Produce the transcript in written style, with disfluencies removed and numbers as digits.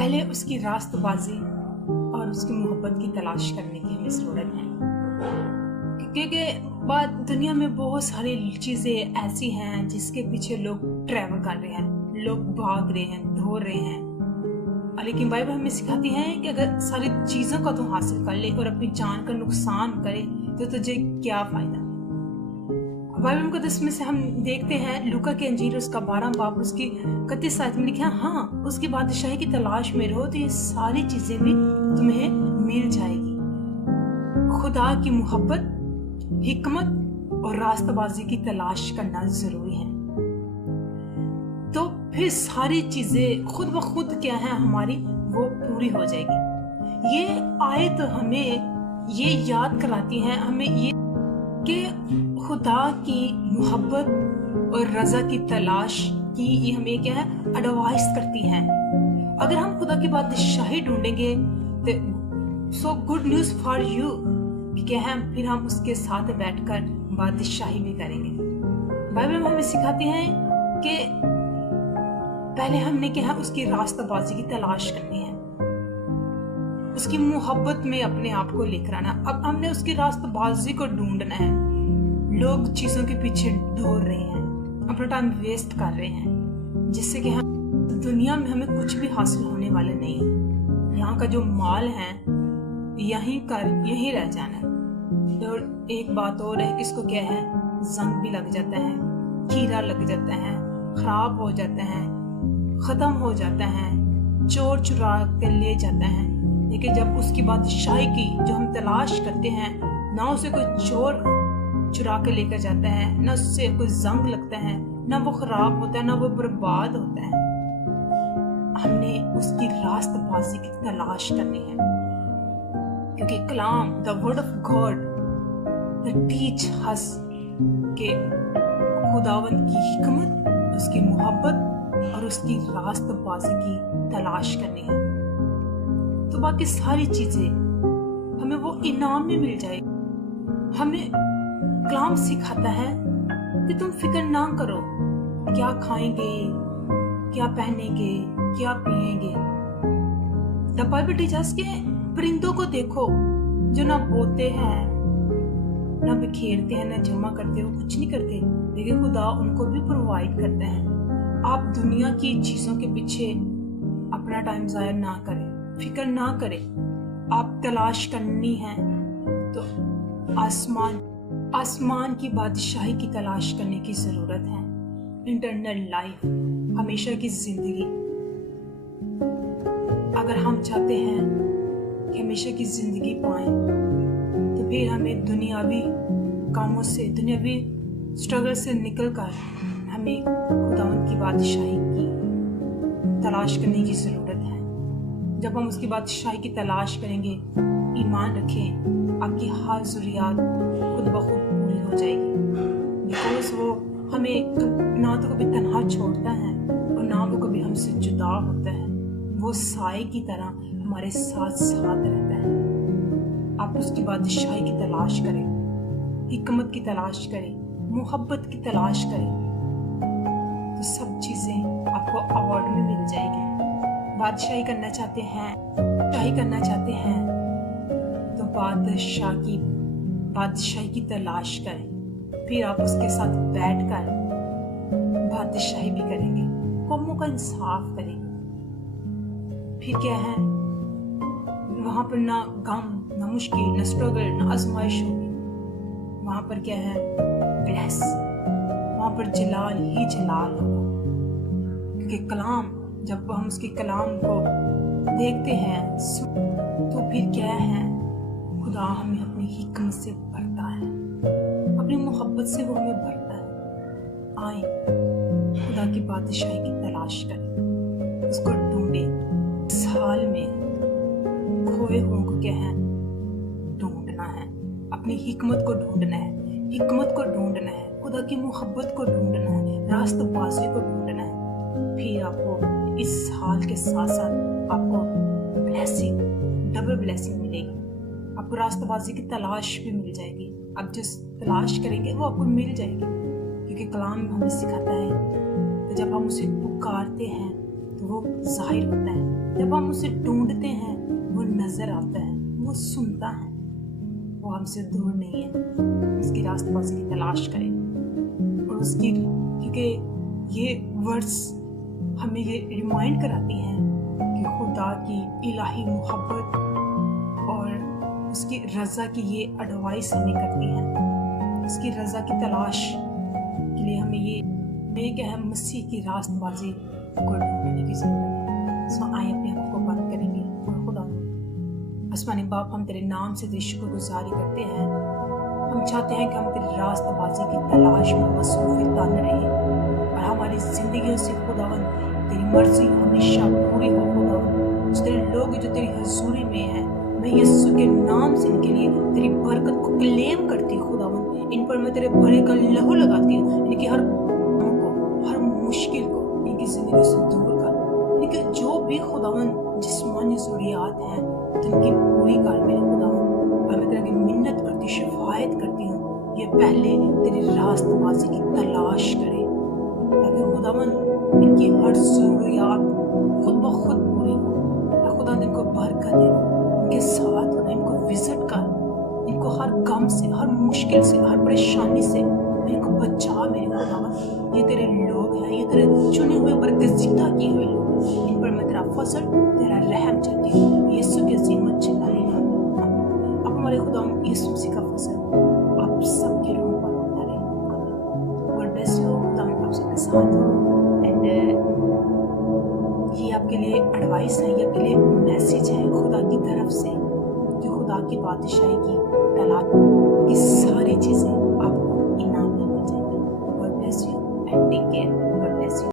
पहले उसकी रास्तबाजी और उसकी मोहब्बत की तलाश करने की हमें ज़रूरत है, क्योंकि बात दुनिया में बहुत सारी चीज़ें ऐसी हैं जिसके पीछे लोग ट्रैवल कर रहे हैं, लोग भाग रहे हैं, दौड़ रहे हैं। लेकिन बाइबल हमें सिखाती है कि अगर सारी चीज़ों का तू हासिल कर ले और अपनी जान का नुकसान करे तो तुझे क्या फ़ायदा। बाइबल मुकद्दस में से हम देखते हैं लूका के अंजील उसका 12 बाब उसकी 31 आयत में लिखा है, हाँ उसकी बादशाही की तलाश में रहो तो ये सारी चीज़ें भी तुम्हें मिल जाएगी। खुदा की मोहब्बत, हिकमत और रास्तबाजी की तलाश करना जरूरी है, तो फिर सारी चीजें खुद ब खुद क्या है हमारी वो पूरी हो जाएगी। ये आयत हमें ये याद कराती है हमें ये कि खुदा की मोहब्बत और रजा की तलाश की ये हमें क्या है एडवाइस करती है। अगर हम खुदा की बादशाही ढूंढेंगे तो so good news for you क्या है, फिर हम उसके साथ बैठकर बादशाही भी करेंगे। बाइबल में हमें सिखाती है कि पहले हमने क्या है उसकी रास्ताबाजी की तलाश करनी है, उसकी मोहब्बत में अपने आप को लेकर आना। अब हमने उसकी रास्ताबाजी को ढूंढना है। लोग चीजों के पीछे दौड़ रहे हैं, अपना टाइम वेस्ट कर रहे हैं, जिससे कि हम दुनिया में हमें कुछ भी हासिल होने वाले नहीं। यहाँ का जो माल है यहीं रह जाना है। तो एक बात और है, किसको क्या है जंग भी लग जाता है, कीड़ा लग जाता है, खराब हो जाता है, खत्म हो जाता है, चोर चुरा कर ले जाता है। लेकिन जब उसकी बादशाही की जो हम तलाश करते हैं, ना उसे कोई चोर चुरा के लेकर जाता है, ना उससे कोई जंग लगता है, ना वो खराब होता है, ना वो बर्बाद होता है। हमने उसकी रास्तबाजी की तलाश करनी है, क्योंकि कलाम the word of God the teaches के खुदावंद की हिकमत, उसकी मोहब्बत और उसकी रास्तबाजी की तलाश करनी है, तो बाकी सारी चीजें हमें वो इनाम में मिल जाएगी। हमें कलाम सिखाता है कि तुम फिक्र ना करो क्या खाएंगे, क्या पहनेंगे, क्या पिएंगे। द बाइबल टीचर्स के परिंदों को देखो जो ना बोते हैं, ना बिखेरते हैं, ना जमा करते हो, कुछ नहीं करते, लेकिन खुदा उनको भी प्रोवाइड करता है। आप दुनिया की चीजों के पीछे अपना टाइम जाया ना करें, फिक्र ना करें। आप तलाश करनी है तो आसमान की बादशाही की तलाश करने की जरूरत है। इंटरनल लाइफ, हमेशा की जिंदगी। अगर हम चाहते हैं कि हमेशा की जिंदगी पाएं, तो फिर हमें दुनियावी कामों से, दुनियावी स्ट्रगल से निकलकर हमें खुदावंद की बादशाही की तलाश करने की जरूरत है। जब हम उसकी बादशाही की तलाश करेंगे, ईमान रखें, आपकी हर जरूरियात खुद ब खुद पूरी हो जाएगी। बिकॉज वो हमें ना तो कभी तन्हा छोड़ता है और ना वो कभी हमसे जुदा होता है। वो साए की तरह हमारे साथ साथ रहता है। आप उसकी बादशाही की तलाश करें, हिकमत की तलाश करें, मोहब्बत की तलाश करें, तो सब चीजें आपको अवार्ड में मिल जाएगी। बादशाही करना चाहते हैं तो बादशाही की तलाश करें, फिर आप उसके साथ बैठकर बादशाही भी करेंगे, कौमों का इंसाफ करेंगे। फिर क्या है, वहां पर ना गम, ना मुश्किल, ना स्ट्रगल, ना आजमाइश होगी। वहां पर क्या है, ब्लेस, वहां पर जलाल ही जलाल होगा। क्योंकि कलाम, जब हम उसके कलाम को देखते हैं तो फिर क्या है, खुदा हमें अपनी हिकमत से भरता है, अपनी मोहब्बत से वो हमें भरता है। आए खुदा की बादशाही की तलाश करें, उसको ढूंढें। इस हाल में खोए हुओं को क्या है, ढूंढना है, अपनी हिकमत को ढूंढना है, खुदा की मोहब्बत को ढूंढना है, रास्तबाजी को ढूंढना है। फिर आपको इस हाल के साथ साथ आपको ब्लेसिंग, डबल ब्लेसिंग मिलेगी। आपको रास्तबाजी की तलाश भी मिल जाएगी। आप जिस तलाश करेंगे वो आपको मिल जाएगी, क्योंकि कलाम हमें सिखाता है कि जब हम उसे पुकारते हैं तो वो जाहिर होता है। जब हम उसे ढूंढते हैं वो नजर आता है, वो सुनता है, वो हमसे दूर नहीं है। उसकी रास्तबाजी की तलाश करें और उसकी, क्योंकि ये वर्ड्स हमें ये रिमाइंड कराती हैं कि खुदा की इलाही मोहब्बत और उसकी रज़ा की ये एडवाइस हमें करती है। उसकी रज़ा की तलाश के लिए हमें ये क्या है, मसीह की रास्तबाजी को ढूंढने की जरूरत है। सो आए अपने आप को बंद करेंगे और खुदा आसमानी बाप, हम तेरे नाम से तेरी शुक्रगुजारी करते हैं। हम चाहते हैं कि हम तेरी रास्तबाजी की तलाश में मसरूफ़ तन रहें और हमारी ज़िंदगियों से खुदावन तेरी मर्जी हमेशा पूरी हो। खुदावन जो तेरे लोग जो तेरी हजूरी में हैं, मैं यीशु के नाम से इनके लिए तेरी बरकत को क्लेम करती हूँ। खुदावन इन पर मैं तेरे भरे का लहू लगाती हूँ। इनकी हर मुश्किल को इनकी जिंदगी से दूर कर, इनके जो भी खुदावन जिस्मानी ज़रूरियात हैं तो इनकी पूरी कर मेरे खुदावन। और मैं तेरे की मिन्नत करती, शफायत करती हूँ, ये पहले तेरी रास्तबाजी की तलाश करें ताकि खुदावन इनकी हर ज़रूरियात खुद ब खुद पूरी हो। खुदा इनको बरकत दे, इनके साथ हो, इनको विजिट कर, इनको हर गम से, हर मुश्किल से, हर परेशानी से इनको बचा मेरे खुदावन। ये तेरे लोग हैं, ये तेरे चुने हुए बरगज़ीदा किए हुए लोग, इन पर मैं तेरा फजल, तेरा रहम चाहती हूँ यीशु के अज़ीम चिल्लाने नाम। अब हमारे खुदावन यीशु मसीह का फजल आप सबके रूह पर होता रहे। God bless you. खुदावन आप सबके साथ हो। एंड ये आपके लिए एडवाइस है, ये आपके लिए मैसेज है खुदा की तरफ से, जो खुदा की बादशाही की तलाश की सारी चीज़ें